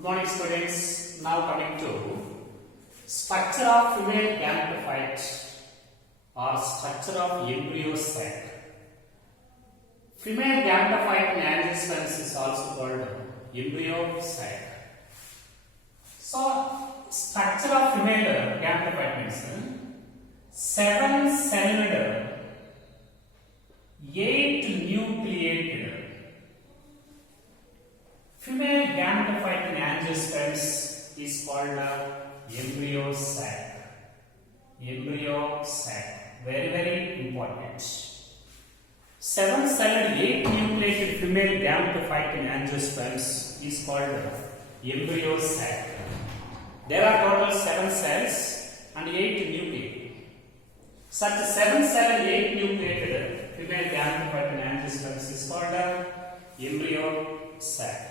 Good morning students. Now coming to structure of female gametophyte or structure of embryo sac. Female gametophyte in angiosperms is also called embryo sac. So structure of female gametophyte means 7-celled 8-nucleated female gametophyte in angiosperms is called embryo sac. Embryo sac. Very important. 7-celled 8-nucleated female gametophyte in angiosperms is called embryo sac. There are total 7 cells and 8 nuclei. Such 7-celled 8-nucleated female gametophyte in angiosperms is called embryo sac.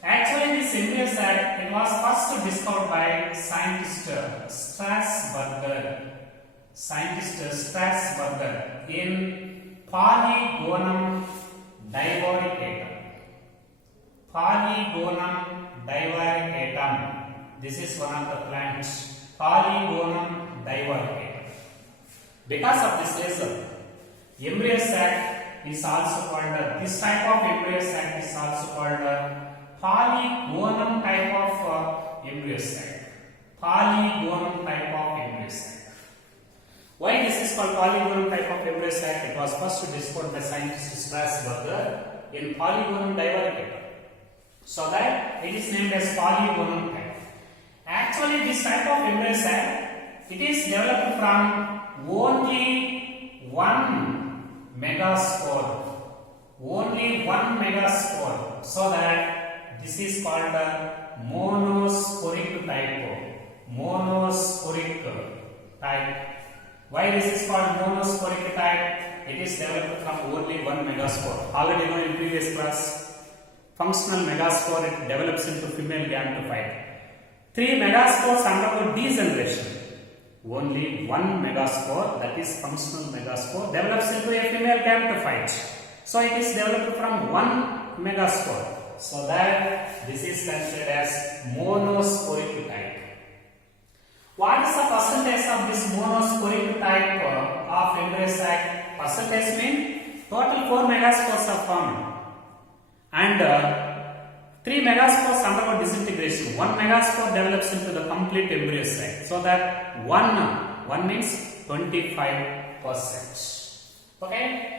Actually, this embryo sac it was first discovered by scientist Strasburger. In Polygonum divaricatum. Polygonum divaricatum. This is one of the plants. Polygonum divaricatum. Because of this reason, embryo sac is also called. This type of embryo sac is also called polygonum type of embryo sac. Polygonum type of embryo sac. Why this is called polygonum type of embryo sac? It was first discovered by scientist Strasburger in Polygonum divaricatum. So that it is named as polygonum type. Actually, this type of embryo sac it is developed from only one megaspore. Only one megaspore. So that this is called monosporic type. Monosporic type. Why this is called monosporic type? It is developed from only one megaspore. Already know in previous class, functional megaspore it develops into female gametophyte. 3 megaspores undergo degeneration. Only one megaspore, that is functional megaspore, develops into a female gametophyte. So it is developed from one megaspore. So that this is considered as monosporic type. What is the percentage of this monosporic type of embryo sac? Percentage means total 4 megaspores are formed and 3 megaspores undergo disintegration. 1 megaspore develops into the complete embryo sac. So that 1 means 25%. Okay.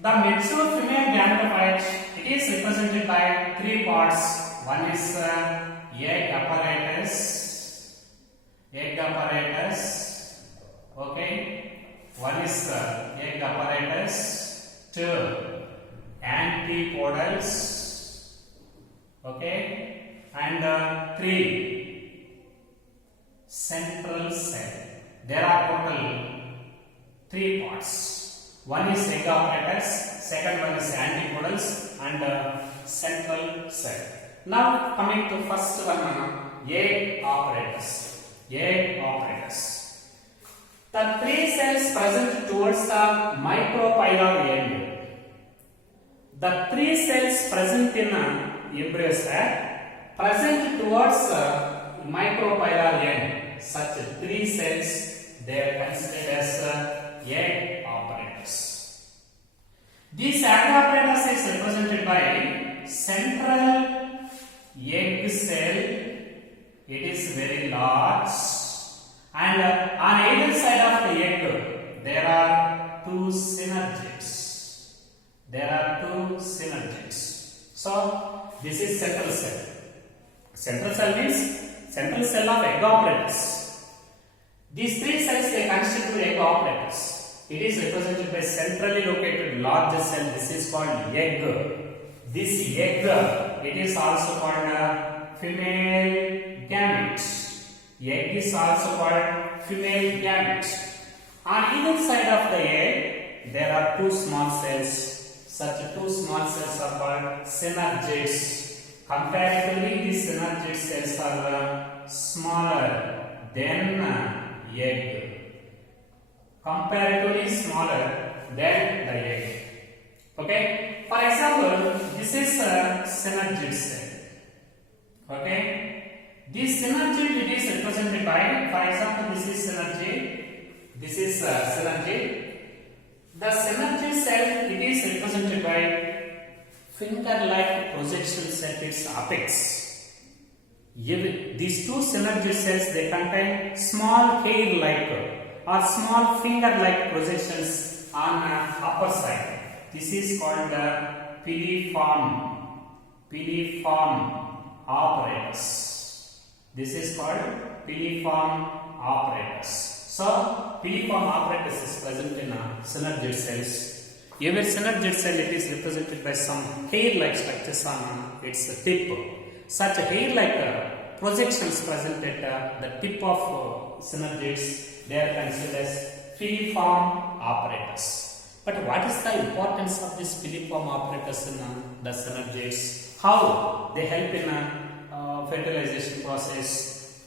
The mature female gametophyte it is represented by 3 parts. One is egg apparatus. Egg apparatus. Okay. One is egg apparatus. 2 antipodals. Okay. And 3 central cell. There are total 3 parts. One is egg apparatus, second one is antipodals and central cell. Now coming to first one, egg apparatus. Egg apparatus. The 3 cells present towards the micropylar end. The 3 cells present in embryo sac present towards micropylar end. Such 3 cells they are considered as egg apparatus. This egg apparatus is represented by central egg cell. It is very large, and on either side of the egg there are 2 synergids. There are 2 synergids. So this is central cell. Central cell means central cell of egg apparatus. These 3 cells they constitute egg apparatus. It is represented by centrally located large cell. This is called egg. This egg it is also called female gamete. Egg is also called female gamete. On either side of the egg there are 2 small cells. Such 2 small cells are called synergids. Comparatively, these synergid cells are smaller than egg. Comparatively smaller than the egg. Okay. For example, this is a synergid cell. Okay. This synergy it is represented by, for example, this is synergy. This is synergy. The synergy cell it is represented by finger-like projections at its apex. These two synergy cells they contain small hair-like or small finger-like projections on upper side. This is called piliform apparatus. This is called piliform apparatus. So, piliform apparatus is present in synergid cells. Every synergid cell it is represented by some hair-like structures on its tip. Such hair-like projections present at the tip of synergids, they are considered as piliform apparatus. But what is the importance of this piliform apparatus in the synergids? How they help in fertilization process?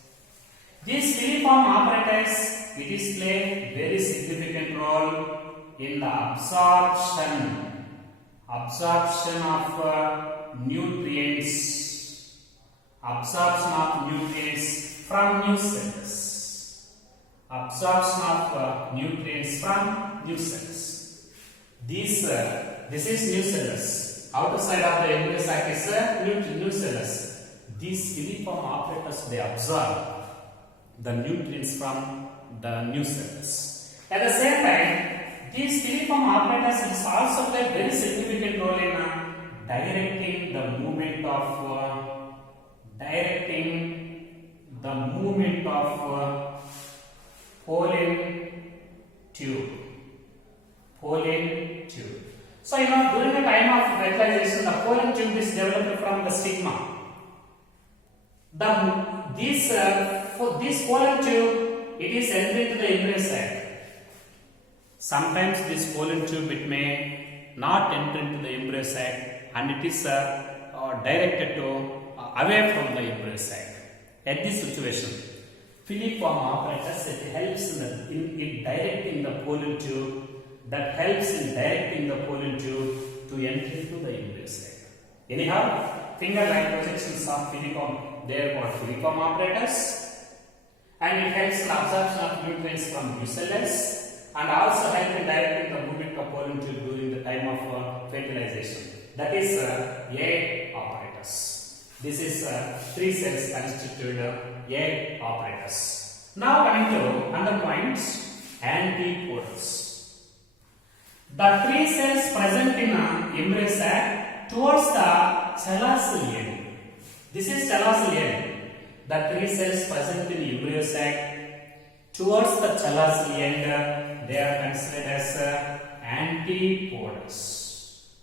This piliform apparatus it is play very significant role in the absorption of nutrients. Absorption of nutrients from new cells. Absorption of nutrients from new cells. This is new cells. Outer side of the embryo sac is new cells. These piliform apparatus they absorb the nutrients from the new cells. At the same time, these piliform apparatus also play very significant role in directing the movement of pollen tube. So during the time of fertilization, the pollen tube is developed from the stigma. This pollen tube it is entered to the embryo sac. Sometimes this pollen tube it may not enter into the embryo sac and it is directed to away from the embryo sac. At this situation, piliform apparatus it helps in directing the pollen tube. That helps in directing the pollen tube to enter into the embryo sac. Anyhow, finger-like projections of piliform, they are called piliform apparatus, and it helps in absorption of nutrients from new cells and also help in directing the movement of pollen tube during the time of fertilization. That is egg apparatus. This is 3 cells constituted egg apparatus. Now coming to another point, antipodals. The 3 cells present in embryo sac towards the callosal end. This is callosal end. The 3 cells present in embryo sac towards the callosal end, they are considered as antipodals.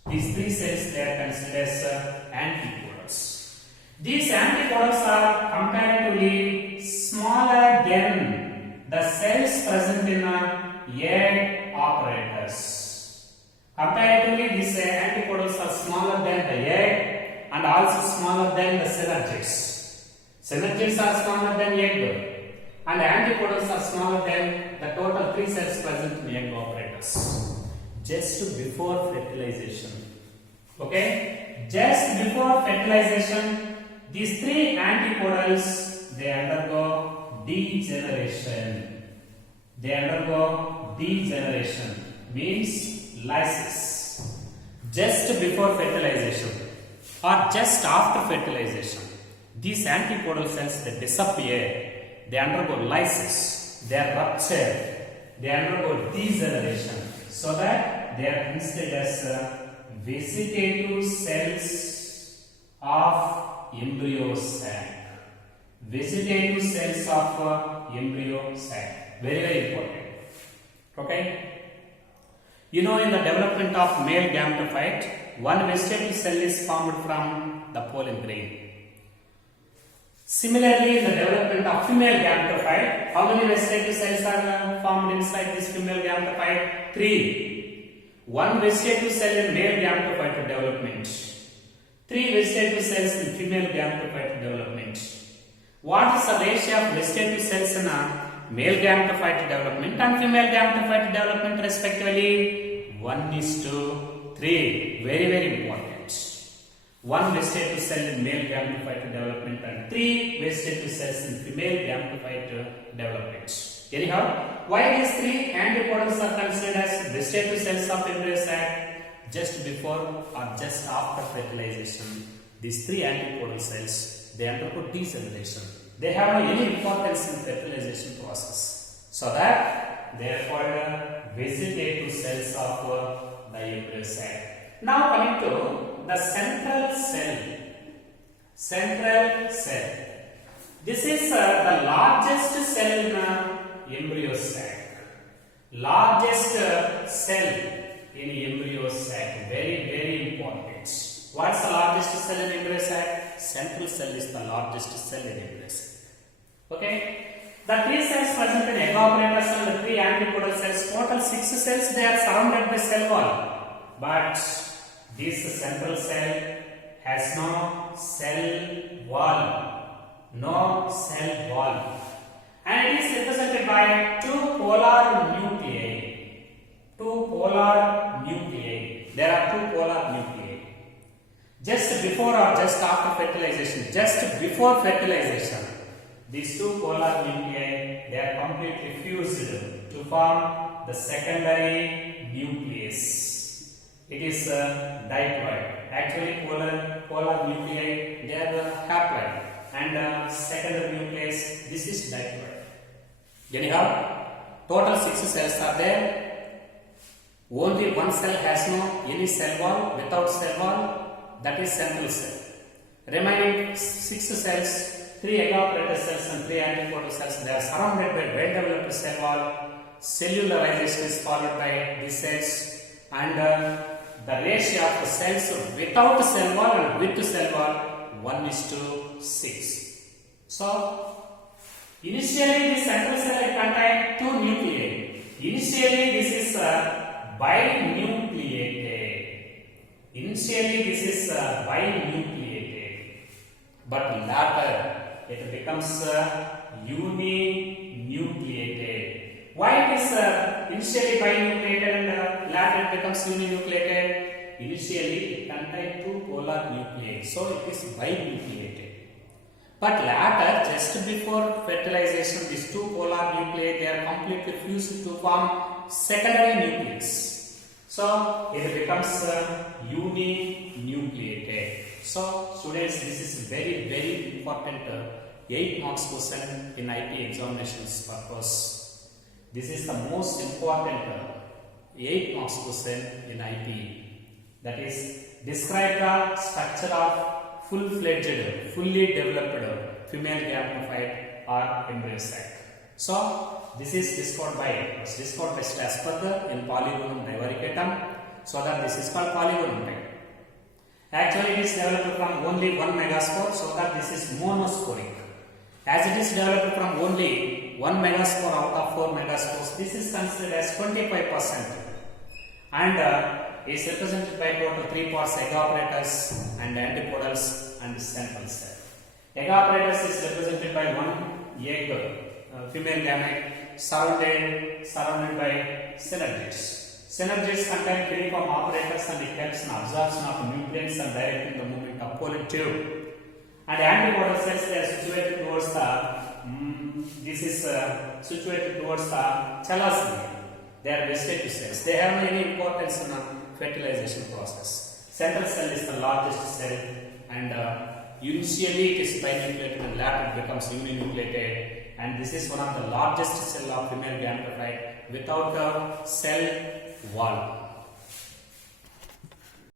These 3 cells they are considered as antipodals. These antipodals are comparatively smaller than the cells present in egg apparatus. Comparatively, these antipodals are smaller than the egg and also smaller than the synergids. Synergids are smaller than egg and antipodals are smaller than the total 3 cells present in egg apparatus. Just before fertilization. Okay? Just before fertilization, these 3 antipodals they undergo degeneration. Means lysis. Just before fertilization or just after fertilization, these antipodal cells they disappear, they undergo lysis, they are ruptured, they undergo degeneration, so that they are considered as vegetative cells of embryo sac. Vegetative cells of embryo sac. Very, very important. Okay? In the development of male gametophyte, one vegetative cell is formed from the pollen grain. Similarly, in the development of female gametophyte, how many vegetative cells are formed inside this female gametophyte? 3. One vegetative cell in male gametophyte development. 3 vegetative cells in female gametophyte development. What is the ratio of vegetative cells in male gametophyte development and female gametophyte development respectively? 1:3. Very, very important. one vegetative cell in male gametophyte development and 3 vegetative cells in female gametophyte development. Anyhow, why these 3 antipodals are considered as vegetative cells of embryo sac? Just before or just after fertilization, these 3 antipodal cells, they undergo decellulation. They have no any importance in fertilization process. So that they are called vegetative cells of the embryo sac. Now coming to the central cell. Central cell. This is the largest cell in embryo sac. Largest cell in embryo sac. Very important. What's the largest cell in embryo sac? Central cell is the largest cell in embryo sac. Okay. The 3 cells present in egg apparatus and the 3 antipodal cells, total 6 cells, they are surrounded by cell wall. But this central cell has no cell wall. No cell wall. And it is represented by 2 polar nuclei. 2 polar nuclei. There are 2 polar nuclei. Just before or just after fertilization, just before fertilization, these 2 polar nuclei, they are completely fused to form the secondary nucleus. It is diploid. Actually, polar nuclei, they are haploid, and secondary nucleus, this is diploid. Anyhow, total 6 cells are there. Only 1 cell has no any cell wall. Without cell wall, that is central cell. Remaining 6 cells, 3 egg apparatus cells and 3 antipodal cells, they are surrounded by well-developed cell wall. Cellularization is followed by these cells, and the ratio of the cells without cell wall and with cell wall 1:6. So, initially this central cell contains 2 nuclei. Initially this is binucleated. Initially this is binucleated, but later it becomes uninucleated. Why it is initially binucleated and later it becomes uninucleated? Initially it contains 2 polar nuclei, so it is binucleated. But later, just before fertilization, these 2 polar nuclei, they are completely fused to form secondary nucleus. So it becomes uninucleated. So students, this is very important 8 marks question in IT examinations purpose. This is the most important 8 marks question in IT. That is, describe the structure of full-fledged, fully developed female gametophyte or embryo sac. So this is discovered by Strasburger in Polygonum divaricatum. So that this is called polygonum type. Actually, it is developed from only 1 megaspore, so that this is monosporic. As it is developed from only 1 megaspore out of 4 megaspores, this is considered as 25%. And is represented by total 3 parts: egg apparatus and antipodals and central cell. Egg apparatus is represented by 1 egg, female gamete surrounded by synergids. Synergids contain filiform apparatus and it helps in absorption of nutrients and directing the movement of pollen tube. And antipodal cells, they are situated towards the chalazoid. They are vegetative cells. They have any importance in the fertilization process. Central cell is the largest cell, and initially it is binucleated and later it becomes uninucleated. And this is one of the largest cell of female gametophyte without a cell wall.